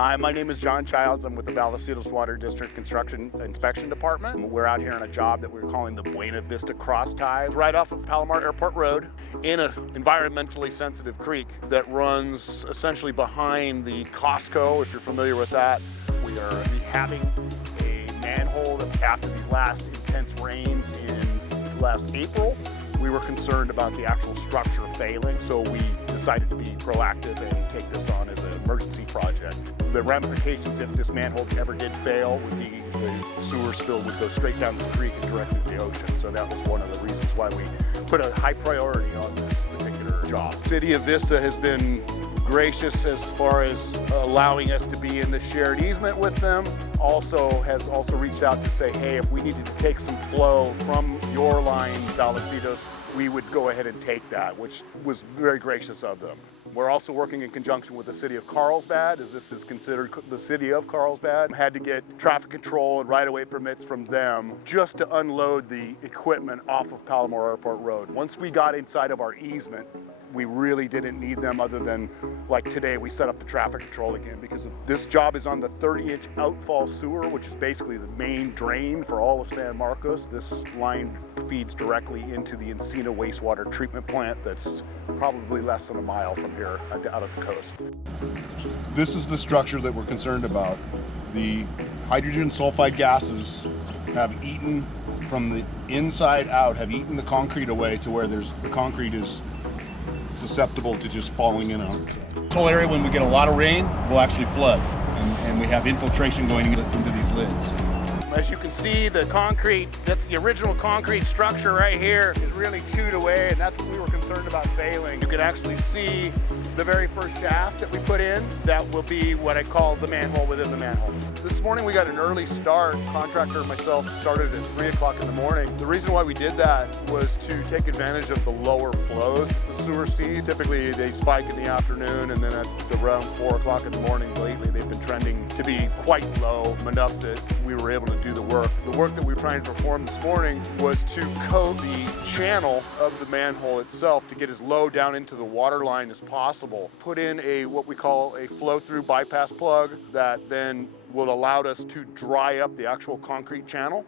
Hi, my name is John Childs. I'm with the Vallecitos Water District Construction Inspection Department. We're out here on a job that we're calling the Buena Vista Cross Tie, right off of Palomar Airport Road in an environmentally sensitive creek that runs essentially behind the Costco, if you're familiar with that. We are rehabbing a manhole that after the last intense rains in last April, we were concerned about the actual structure failing, so we decided to be proactive and take this on as an emergency project. The ramifications if this manhole ever did fail would be the sewer spill would go straight down the creek and directly to the ocean. So that was one of the reasons why we put a high priority on this particular job. City of Vista has been gracious as far as allowing us to be in the shared easement with them. Has also reached out to say, hey, if we needed to take some flow from your line, Vallecitos, we would go ahead and take that, which was very gracious of them. We're also working in conjunction with the city of Carlsbad, as this is considered the city of Carlsbad. Had to get traffic control and right-of-way permits from them just to unload the equipment off of Palomar Airport Road. Once we got inside of our easement, we really didn't need them other than, like today, we set up the traffic control again because this job is on the 30-inch outfall sewer, which is basically the main drain for all of San Marcos. This line feeds directly into the Encina wastewater treatment plant that's probably less than a mile from here out of the coast. This is the structure that we're concerned about. The hydrogen sulfide gases have eaten from the inside out, have eaten the concrete away to where the concrete is susceptible to just falling in on itself. This whole area, when we get a lot of rain, will actually flood, and we have infiltration going into these lids. As you can see, the concrete, that's the original concrete structure right here, is really chewed away, and that's what we were concerned about failing. You can actually see the very first shaft that we put in. That will be what I call the manhole within the manhole. This morning we got an early start. Contractor and myself started at 3 o'clock in the morning. The reason why we did that was to take advantage of the lower flows that the sewer sees. Typically they spike in the afternoon, and then at around 4 o'clock in the morning lately they've been trending to be quite low, enough that we were able to do the work. The work that we were trying to perform this morning was to coat the channel of the manhole itself to get as low down into the water line as possible. Put in what we call a flow-through bypass plug that then will allow us to dry up the actual concrete channel.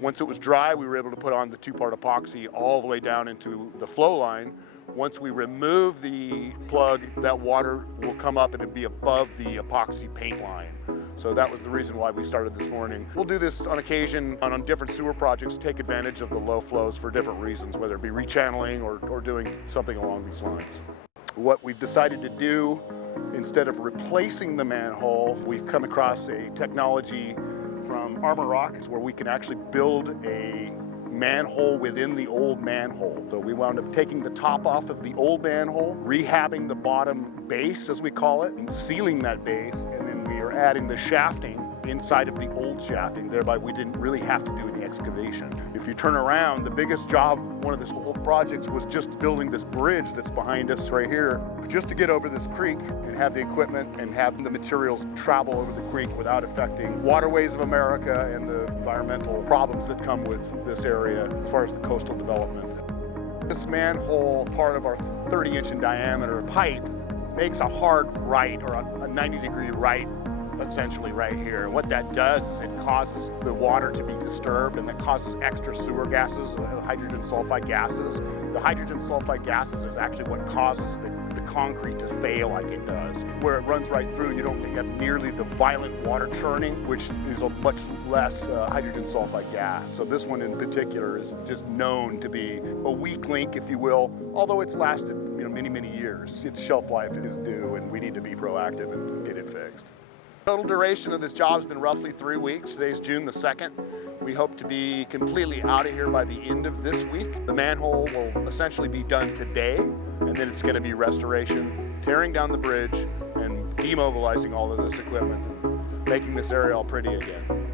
Once it was dry, we were able to put on the two-part epoxy all the way down into the flow line. Once we remove the plug, that water will come up and it'll be above the epoxy paint line. So that was the reason why we started this morning. We'll do this on occasion on different sewer projects, take advantage of the low flows for different reasons, whether it be rechanneling or doing something along these lines. What we've decided to do, instead of replacing the manhole, we've come across a technology from Armor Rock where we can actually build a manhole within the old manhole. So we wound up taking the top off of the old manhole, rehabbing the bottom base, as we call it, and sealing that base, and then we are adding the shafting inside of the old shafting. Thereby we didn't really have to do any excavation. If you turn around, the biggest job, one of this whole projects, was just building this bridge that's behind us right here, just to get over this creek and have the equipment and have the materials travel over the creek without affecting waterways of America and the environmental problems that come with this area as far as the coastal development. This manhole, part of our 30-inch in diameter pipe, makes a hard right, or a 90-degree right, essentially right here. And what that does is it causes the water to be disturbed, and that causes extra sewer gases, hydrogen sulfide gases. The hydrogen sulfide gases is actually what causes the concrete to fail like it does. Where it runs right through, you don't get nearly the violent water churning, which is a much less hydrogen sulfide gas. So this one in particular is just known to be a weak link, if you will, although it's lasted many, many years. Its shelf life is due, and we need to be proactive and get it fixed. Total duration of this job has been roughly 3 weeks. Today's June the 2nd. We hope to be completely out of here by the end of this week. The manhole will essentially be done today, and then it's going to be restoration, tearing down the bridge, and demobilizing all of this equipment, making this area all pretty again.